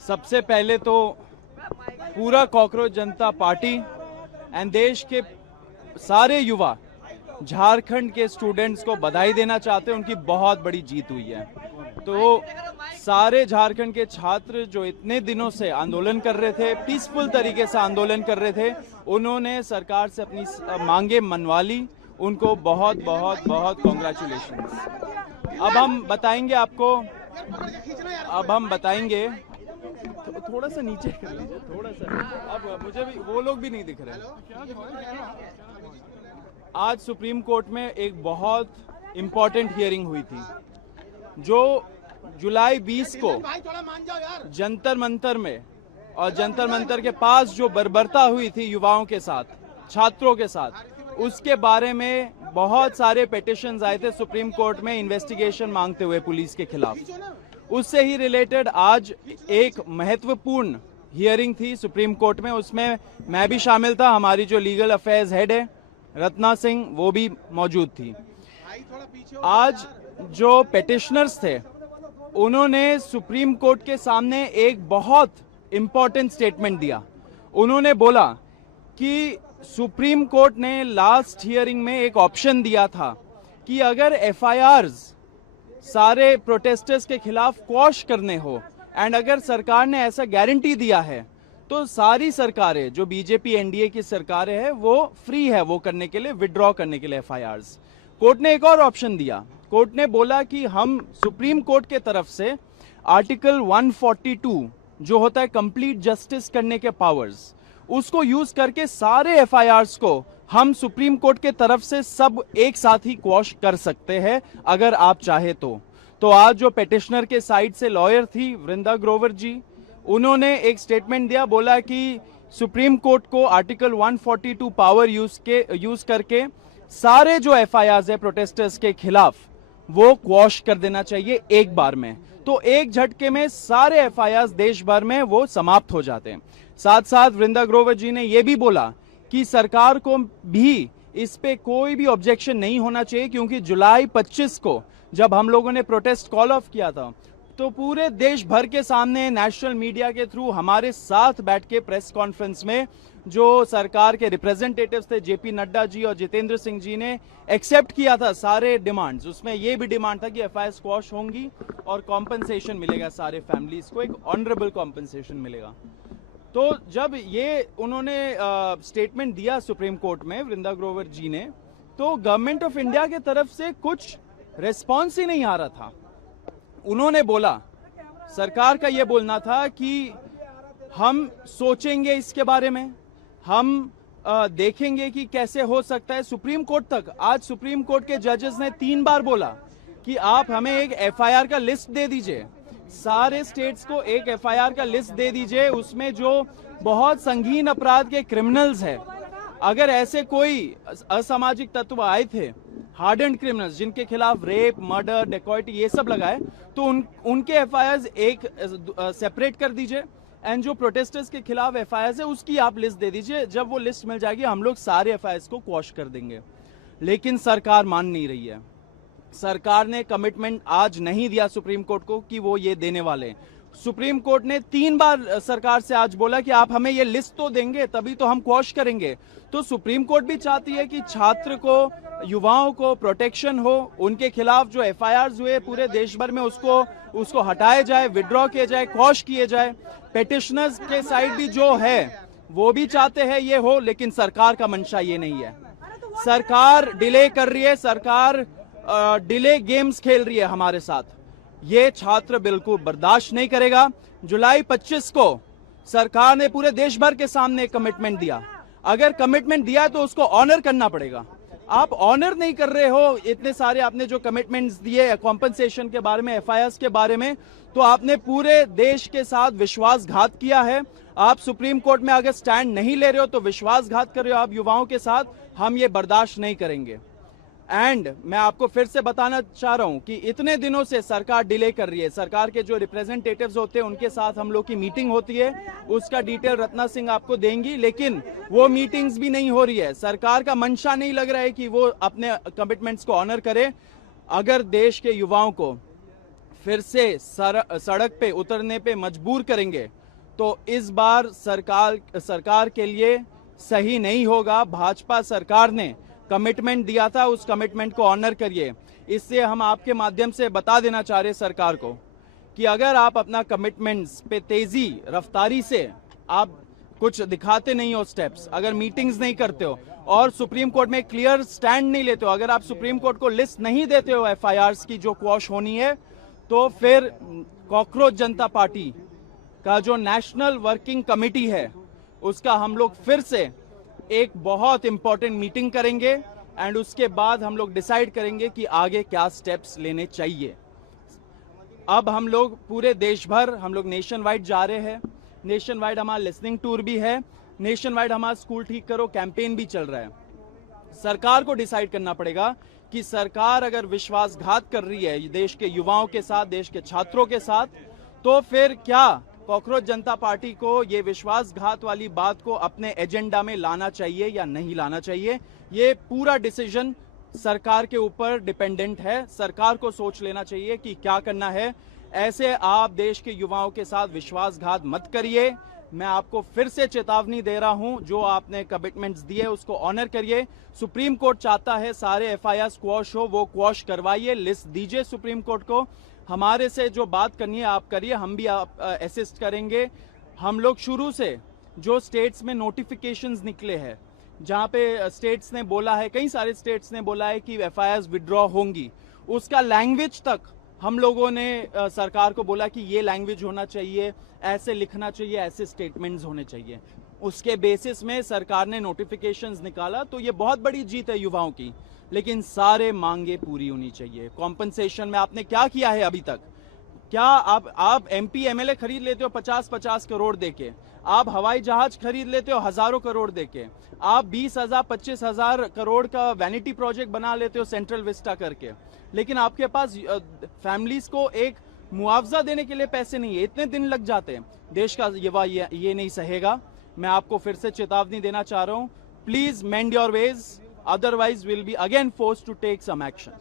सबसे पहले तो पूरा कॉकरोच जनता पार्टी एंड देश के सारे युवा झारखंड के स्टूडेंट्स को बधाई देना चाहते हैं। उनकी बहुत बड़ी जीत हुई है। तो सारे झारखंड के छात्र जो इतने दिनों से आंदोलन कर रहे थे, पीसफुल तरीके से आंदोलन कर रहे थे, उन्होंने सरकार से अपनी मांगे मनवा ली। उनको बहुत बहुत बहुत कॉन्ग्रेचुलेशंस। अब हम बताएंगे आपको, थोड़ा सा नीचे कर लीजिए, थोड़ा सा। अब मुझे भी वो लोग भी नहीं दिख रहे। आज सुप्रीम कोर्ट में एक बहुत इंपॉर्टेंट हियरिंग हुई थी, जो जुलाई 20 को जंतर मंतर में और जंतर मंतर के पास जो बर्बरता हुई थी युवाओं के साथ, छात्रों के साथ, उसके बारे में बहुत सारे पिटीशंस आए थे सुप्रीम कोर्ट में इन्वेस्टिगेशन मांगते हुए पुलिस के खिलाफ। उससे ही रिलेटेड आज एक महत्वपूर्ण हियरिंग थी सुप्रीम कोर्ट में। उसमें मैं भी शामिल था, हमारी जो लीगल अफेयर्स हेड है रत्ना सिंह, वो भी मौजूद थी। आज जो पिटिशनर्स थे उन्होंने सुप्रीम कोर्ट के सामने एक बहुत इंपॉर्टेंट स्टेटमेंट दिया। उन्होंने बोला कि सुप्रीम कोर्ट ने लास्ट हियरिंग में एक ऑप्शन दिया था कि अगर एफआईआर्स सारे प्रोटेस्टर्स के खिलाफ क्वॉश करने हो, एंड अगर सरकार ने ऐसा गारंटी दिया है, तो सारी सरकारें जो बीजेपी एनडीए की सरकारें हैं वो फ्री है वो करने के लिए, विड्रॉ करने के लिए एफआईआर्स। कोर्ट ने एक और ऑप्शन दिया। कोर्ट ने बोला कि हम सुप्रीम कोर्ट के तरफ से आर्टिकल 142 जो होता है कंप्लीट जस्टिस करने के पावर्स, उसको यूज करके सारे एफआईआर्स को हम सुप्रीम कोर्ट के तरफ से सब एक साथ ही क्वॉश कर सकते हैं अगर आप चाहे तो आज जो पिटिशनर के साइड से लॉयर थी वृंदा ग्रोवर जी, उन्होंने एक स्टेटमेंट दिया, बोला कि सुप्रीम कोर्ट को आर्टिकल 142 पावर यूज करके सारे जो एफआईआर्स है प्रोटेस्टर्स के खिलाफ वो क्वॉश कर देना चाहिए एक बार में। तो एक झटके में सारे एफआईआर्स देश भर में वो समाप्त हो जाते हैं। साथ साथ वृंदा ग्रोवर जी ने यह भी बोला कि सरकार को भी इस पे कोई भी ऑब्जेक्शन नहीं होना चाहिए, क्योंकि जुलाई 25 को जब हम लोगों ने प्रोटेस्ट कॉल ऑफ किया था तो पूरे देश भर के सामने नेशनल मीडिया के थ्रू हमारे साथ बैठ के प्रेस कॉन्फ्रेंस में जो सरकार के रिप्रेजेंटेटिव्स थे जेपी नड्डा जी और जितेंद्र सिंह जी ने एक्सेप्ट किया था सारे डिमांड्स। उसमें यह भी डिमांड था कि एफआईआर स्क्वॉश होंगी और कॉम्पनसेशन मिलेगा सारे फैमिलीज को, एक ऑनरेबल कॉम्पनसेशन मिलेगा। तो जब ये उन्होंने स्टेटमेंट दिया सुप्रीम कोर्ट में वृंदा ग्रोवर जी ने, तो गवर्नमेंट ऑफ इंडिया के तरफ से कुछ रिस्पॉन्स ही नहीं आ रहा था। उन्होंने बोला, सरकार का यह बोलना था कि हम सोचेंगे इसके बारे में, हम देखेंगे कि कैसे हो सकता है। सुप्रीम कोर्ट तक, आज सुप्रीम कोर्ट के जजेस ने 3 बार बोला कि आप हमें एक एफआईआर का लिस्ट दे दीजिए, सारे स्टेट्स को एक एफआईआर का लिस्ट दे दीजिए, उसमें जो बहुत संगीन अपराध के क्रिमिनल्स है, अगर ऐसे कोई असामाजिक तत्व आए थे, हार्डन्ड क्रिमिनल्स जिनके खिलाफ रेप, मर्डर, डेकॉइटी ये सब लगाए, तो उनके एफआईआर एक सेपरेट कर दीजिए, एंड जो प्रोटेस्टर्स के खिलाफ एफआईआर है उसकी आप लिस्ट दे दीजिए। जब वो लिस्ट मिल जाएगी हम लोग सारे एफआईआर को क्वॉश कर देंगे। लेकिन सरकार मान नहीं रही है। सरकार ने कमिटमेंट आज नहीं दिया सुप्रीम कोर्ट को कि वो ये देने वाले हैं। सुप्रीम कोर्ट ने 3 बार सरकार से आज बोला कि आप हमें ये लिस्ट तो देंगे तभी तो हम क्वॉश करेंगे। तो सुप्रीम कोर्ट भी चाहती है कि छात्र को, युवाओं को प्रोटेक्शन हो, उनके खिलाफ जो एफआईआर्स हुए पूरे देश भर में उसको हटाया जाए, विड्रॉ किया जाए, क्वॉश किए जाए। पिटिशनर्स के साइड भी जो है वो भी चाहते हैं ये हो, लेकिन सरकार का मंशा ये नहीं है। सरकार डिले कर रही है, सरकार डिले गेम्स खेल रही है हमारे साथ। ये छात्र बिल्कुल बर्दाश्त नहीं करेगा। जुलाई 25 को सरकार ने पूरे देश भर के सामने कमिटमेंट दिया। अगर कमिटमेंट दिया तो उसको ऑनर करना पड़ेगा। आप ऑनर नहीं कर रहे हो इतने सारे आपने जो कमिटमेंट्स दिए कॉम्पनसेशन के बारे में, एफआईआर के बारे में, तो आपने पूरे देश के साथ विश्वासघात किया है। आप सुप्रीम कोर्ट में अगर स्टैंड नहीं ले रहे हो तो विश्वासघात कर रहे हो आप युवाओं के साथ। हम ये बर्दाश्त नहीं करेंगे। एंड मैं आपको फिर से बताना चाह रहा हूं कि इतने दिनों से सरकार डिले कर रही है। सरकार के जो रिप्रेजेंटेटिव्स होते हैं उनके साथ हम लोग की मीटिंग होती है, उसका डिटेल रत्ना सिंह आपको देंगी, लेकिन वो मीटिंग्स भी नहीं हो रही है। सरकार का मंशा नहीं लग रहा है कि वो अपने कमिटमेंट्स को ऑनर करे। अगर देश के युवाओं को फिर से सड़क पे उतरने पे मजबूर करेंगे तो इस बार सरकार के लिए सही नहीं होगा। भाजपा सरकार ने कमिटमेंट दिया था, उस कमिटमेंट को ऑनर करिए। इससे हम आपके माध्यम से बता देना चाह रहे सरकार को कि अगर आप अपना कमिटमेंट्स पे तेजी रफ्तारी से आप कुछ दिखाते नहीं हो स्टेप्स, अगर मीटिंग्स नहीं करते हो और सुप्रीम कोर्ट में क्लियर स्टैंड नहीं लेते हो, अगर आप सुप्रीम कोर्ट को लिस्ट नहीं देते हो एफआईआर्स की जो क्वॉश होनी है, तो फिर कॉकरोच जनता पार्टी का जो नेशनल वर्किंग कमेटी है उसका हम लोग फिर से एक बहुत इंपॉर्टेंट मीटिंग करेंगे एंड उसके बाद हम लोग डिसाइड करेंगे कि आगे क्या स्टेप्स लेने चाहिए। अब हम लोग पूरे देश भर हम लोग नेशन वाइड जा रहे हैं। नेशन वाइड हमारा लिसनिंग टूर भी है, नेशन वाइड हमारा स्कूल ठीक करो कैंपेन भी चल रहा है। सरकार को डिसाइड करना पड़ेगा कि सरकार अगर विश्वासघात कर रही है देश के युवाओं के साथ, देश के छात्रों के साथ, तो फिर क्या कॉकरोच जनता पार्टी को ये विश्वासघात वाली बात को अपने एजेंडा में लाना चाहिए या नहीं लाना चाहिए। ये पूरा डिसीजन सरकार के ऊपर डिपेंडेंट है। सरकार को सोच लेना चाहिए कि क्या करना है। ऐसे आप देश के युवाओं के साथ विश्वासघात मत करिए। मैं आपको फिर से चेतावनी दे रहा हूं, जो आपने कमिटमेंट्स दिए उसको ऑनर करिए। सुप्रीम कोर्ट चाहता है सारे एफआईआर क्वॉश हो, वो क्वॉश करवाइए, लिस्ट दीजिए सुप्रीम कोर्ट को। हमारे से जो बात करनी है आप करिए, हम भी आप असिस्ट करेंगे। हम लोग शुरू से जो स्टेट्स में नोटिफिकेशंस निकले हैं, जहां पे स्टेट्स ने बोला है, कई सारे स्टेट्स ने बोला है कि एफआईआर विड्रॉ होंगी, उसका लैंग्वेज तक हम लोगों ने सरकार को बोला कि ये लैंग्वेज होना चाहिए, ऐसे लिखना चाहिए, ऐसे स्टेटमेंट्स होने चाहिए। उसके बेसिस में सरकार ने नोटिफिकेशंस निकाला, तो ये बहुत बड़ी जीत है युवाओं की। लेकिन सारे मांगे पूरी होनी चाहिए। कॉम्पनसेशन में आपने क्या किया है अभी तक? क्या आप एमपी एमएलए खरीद लेते हो 50-50 करोड़ देके, आप हवाई जहाज खरीद लेते हो हजारों करोड़ देके, आप 20,000 25,000 करोड़ का वैनिटी प्रोजेक्ट बना लेते हो सेंट्रल विस्टा करके, लेकिन आपके पास फैमिलीज को एक मुआवजा देने के लिए पैसे नहीं है। इतने दिन लग जाते हैं। देश का युवा ये नहीं सहेगा। मैं आपको फिर से चेतावनी देना चाह रहा हूं, please mend your ways, otherwise we'll be again forced to take some action.